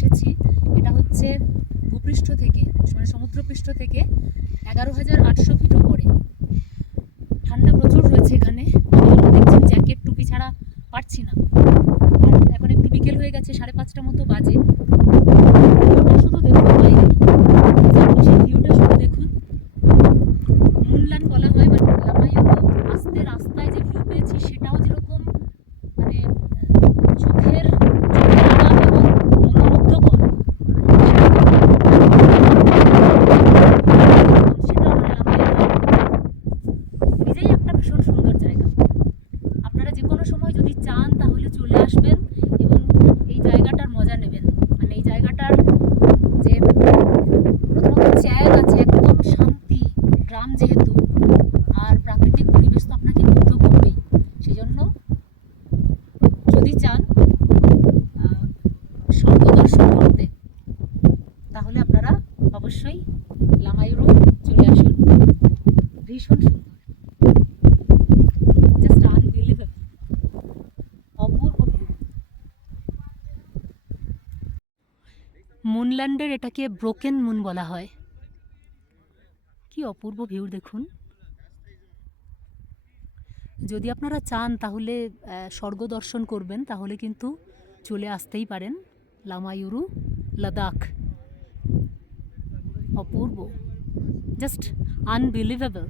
এসেছি এটা হচ্ছে ভূপৃষ্ঠ থেকে, মানে সমুদ্রপৃষ্ঠ থেকে 11,800 ফিট ওপরে। ঠান্ডা প্রচুর রয়েছে এখানে, দেখছেন জ্যাকেট টুপি ছাড়া পারছি না। আর এখন একটু বিকেল হয়ে গেছে, 5:30 মতো বাজে। শুধু দেখুন বাইরে, চারপাশের ভিউটা শুধু দেখুন। মুনল্যান্ড বলা হয়, বাট লামাইউরু আসতে রাস্তায় যে ভিউ পেয়েছি সেটাও যেরকম মানে চোখের আরাম এবং মনোমুগ্ধকর, সেটা নিজেই একটা ভীষণ সুন্দর জায়গা। আপনারা যে কোনো সময় যদি চান তাহলে চলে আসবেন এবং এই জায়গাটার মজা নেবেন। মানে এই জায়গাটার যে প্রথমত চ্যাগ আছে, একদম শান্তি, গ্রাম যেহেতু, আর প্রাকৃতিক পরিবেশ তো আপনাকে মুগ্ধ করবেই। সেই জন্য যদি চান স্বর্গ দর্শন করতে, তাহলে আপনারা অবশ্যই লামাইউরু চলে আসুন। ভীষণ সুন্দর, জাস্ট আনবিলিভেবল, অপূর্ব ভিউ। মুনল্যান্ডের এটাকে ব্রোকেন মুন বলা হয়। কি অপূর্ব ভিউ দেখুন। যদি আপনারা চান তাহলে স্বর্গ দর্শন করবেন, তাহলে কিন্তু চলে আসতেই পারেন লামাইউরু, লাদাখ। অপূর্ব, জাস্ট আনবিলিভেবল।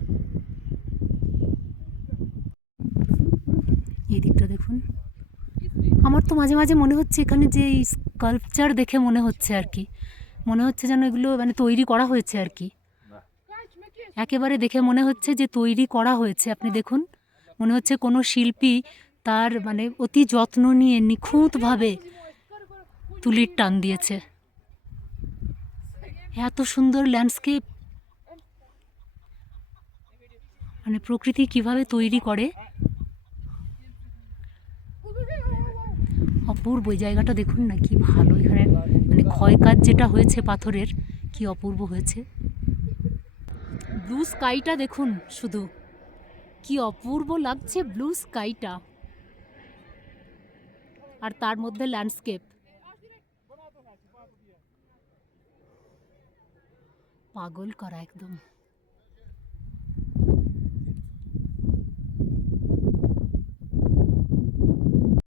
এই দিকটা দেখুন। আমার তো মাঝে মাঝে মনে হচ্ছে এখানে যে স্কাল্পচার দেখে মনে হচ্ছে আর কি, মনে হচ্ছে যেন এগুলো মানে তৈরি করা হয়েছে আর কি। একেবারে দেখে মনে হচ্ছে যে তৈরি করা হয়েছে। আপনি দেখুন, মনে হচ্ছে কোনো শিল্পী তার মানে অতি যত্ন নিয়ে নিখুঁতভাবে তুলির টান দিয়েছে। এত সুন্দর ল্যান্ডস্কেপ, মানে প্রকৃতি কিভাবে তৈরি করে, অপূর্ব। এই জায়গাটা দেখুন না, কি ভালো। এখানে মানে ক্ষয়কাজ যেটা হয়েছে পাথরের, কি অপূর্ব হয়েছে। ব্লু স্কাইটা দেখুন শুধু, কি অপূর্ব লাগছে ব্লু স্কাইটা, আর তার মধ্যে ল্যান্ডস্কেপ। পাগল করা একদম।